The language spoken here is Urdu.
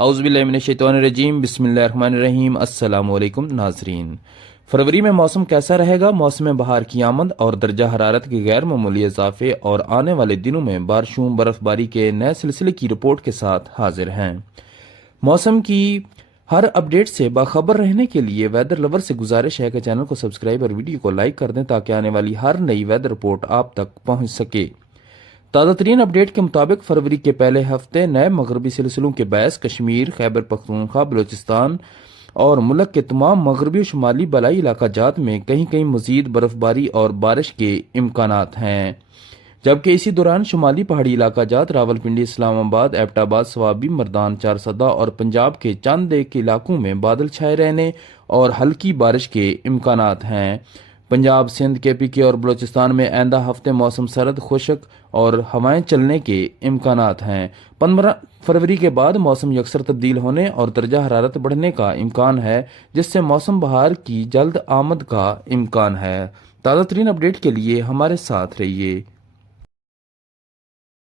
اعوذ باللہ من الشیطان الرجیم، بسم اللہ الرحمن الرحیم۔ السلام علیکم ناظرین، فروری میں موسم کیسا رہے گا؟ موسم بہار کی آمد اور درجہ حرارت کے غیر معمولی اضافے اور آنے والے دنوں میں بارشوں برف باری کے نئے سلسلے کی رپورٹ کے ساتھ حاضر ہیں۔ موسم کی ہر اپڈیٹ سے باخبر رہنے کے لیے ویدر لور سے گزارش ہے کہ چینل کو سبسکرائب اور ویڈیو کو لائک کر دیں تاکہ آنے والی ہر نئی ویدر رپورٹ آپ تک پہنچ سکے۔ تازہ ترین اپڈیٹ کے مطابق فروری کے پہلے ہفتے نئے مغربی سلسلوں کے باعث کشمیر، خیبر پختونخوا، بلوچستان اور ملک کے تمام مغربی و شمالی بالائی علاقہ جات میں کہیں کہیں مزید برف باری اور بارش کے امکانات ہیں، جبکہ اسی دوران شمالی پہاڑی علاقہ جات راولپنڈی، اسلام آباد، ایبٹ آباد، سوابی، مردان، چارسدہ اور پنجاب کے چند ایک علاقوں میں بادل چھائے رہنے اور ہلکی بارش کے امکانات ہیں۔ پنجاب، سندھ، کے پی کے اور بلوچستان میں آئندہ ہفتے موسم سرد، خشک اور ہوائیں چلنے کے امکانات ہیں۔ 15 فروری کے بعد موسم یکسر تبدیل ہونے اور درجہ حرارت بڑھنے کا امکان ہے، جس سے موسم بہار کی جلد آمد کا امکان ہے۔ تازہ ترین اپڈیٹ کے لیے ہمارے ساتھ رہیے۔